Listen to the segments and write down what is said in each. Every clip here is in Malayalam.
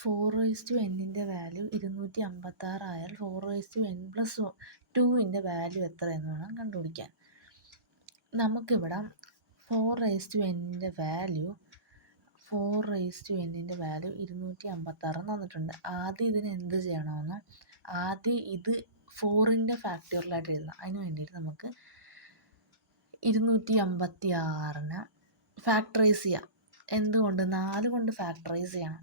4:n വാല്യൂ 256 ആയാൽ 4:n+2 വാല്യൂ എത്ര എന്ന് വേണം കണ്ടുപിടിക്കാൻ. നമുക്കിവിടെ 4:n വാല്യൂ 256 തന്നിട്ടുണ്ട്. ആദ്യം ഇതിന് എന്ത് ചെയ്യണമെന്ന്, ആദ്യം ഇത് 4ൻ്റെ ഫാക്ടോറിയലായിട്ട് എഴുതാം. അതിന് വേണ്ടിയിട്ട് നമുക്ക് 256 ഫാക്ടറൈസ് ചെയ്യാം. എന്തുകൊണ്ട്? 4 കൊണ്ട് ഫാക്ടറൈസ് ചെയ്യണം.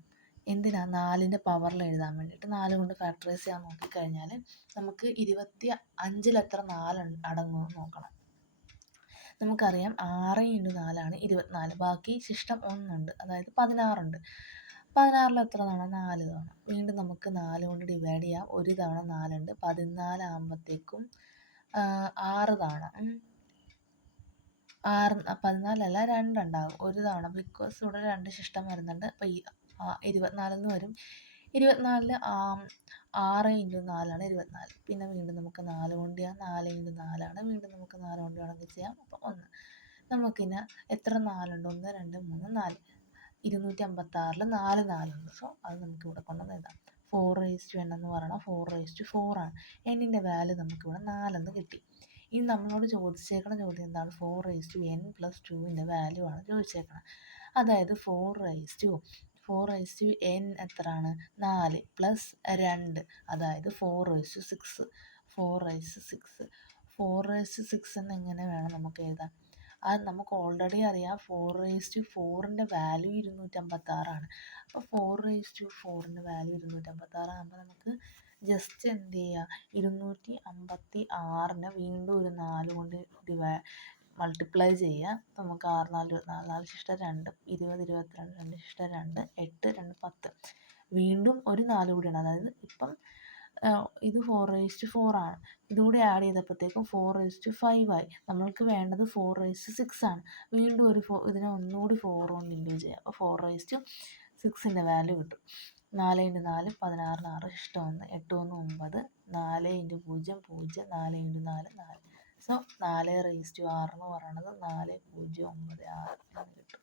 എന്തിനാ? 4ൻ്റെ പവറിൽ എഴുതാൻ വേണ്ടിയിട്ട്. 4 കൊണ്ട് ഫാക്ടറൈസ് ചെയ്യാൻ നോക്കിക്കഴിഞ്ഞാൽ നമുക്ക് 25 എത്ര 4 അടങ്ങുമെന്ന് നോക്കണം. നമുക്കറിയാം 6 × 4 = 24. ബാക്കി ശിഷ്ടം 1 ഉണ്ട്, അതായത് 16 ഉണ്ട്. 16 എത്ര തവണ? 4 തവണ. വീണ്ടും നമുക്ക് 4 കൊണ്ട് ഡിവൈഡ് ചെയ്യാം. ഒരു തവണ 4 ഉണ്ട്. 14 ആകുമ്പോഴത്തേക്കും 6 തവണ 14 അല്ല 2 ഉണ്ടാകും. ഒരു തവണ, ബിക്കോസ് ഇവിടെ 2 ശിഷ്ടം വരുന്നുണ്ട്. അപ്പോൾ 24 വരും. 24 6 × 4 ആണ് 24. പിന്നെ വീണ്ടും നമുക്ക് 4 കൊണ്ട് ചെയ്യാം. 4 × 4 ആണ്. വീണ്ടും നമുക്ക് 4 കൊണ്ട് വേണമെങ്കിൽ ചെയ്യാം. അപ്പോൾ 1. നമുക്കിനി എത്ര 4 ഉണ്ട്? 1, 2, 3, 4. 256 4 ഉണ്ട്. സോ അത് നമുക്ക് ഇവിടെ കൊണ്ടുവന്ന് എഴുതാം. 4:n എന്ന് പറയുന്നത് 4:4 ആണ്. എന്നിൻ്റെ വാല്യൂ നമുക്കിവിടെ 4 കിട്ടി. ഇനി നമ്മളോട് ചോദിച്ചേക്കണ ചോദ്യം എന്താണ്? 4:n+2 വാല്യൂ ആണ് ചോദിച്ചേക്കണം. അതായത് 4:n എത്രയാണ്? 4 + 2, അതായത് 4:6. 4:6 എന്ന് എങ്ങനെ വേണം നമുക്ക് എഴുതാം? അത് നമുക്ക് ഓൾറെഡി അറിയാം. 4:4 വാല്യൂ 256 ആണ്. അപ്പോൾ 4:4 വാല്യൂ 256 ആകുമ്പോൾ നമുക്ക് ജസ്റ്റ് എന്ത് ചെയ്യുക? 256 വീണ്ടും ഒരു 4 കൊണ്ട് മൾട്ടിപ്ലൈ ചെയ്യുക. നമുക്ക് 6 4 24, 4 ശിഷ്ടം 2, 20 22, 2 ശിഷ്ടം 2, 8 2 10. വീണ്ടും ഒരു 4 കൂടിയാണ്. അതായത് ഇപ്പം ഇത് 4:4 ആണ്. ഇതുകൂടി ആഡ് ചെയ്തപ്പോഴത്തേക്കും 4:5 ആയി. നമ്മൾക്ക് വേണ്ടത് 4:6 ആണ്. വീണ്ടും ഇതിനെ ഒന്നുകൂടി 4 കൊണ്ട് ഇൻഡ്യൂസ് ചെയ്യാം. അപ്പോൾ 4:6 വാല്യൂ കിട്ടും. 4 × 4 16, 6 ശിഷ്ടം 1, 8 1 9, 4 × 0 0, 4 × 4 4. സോ 4:6 എന്ന് പറയുന്നത് 4096 എന്ന് കിട്ടും.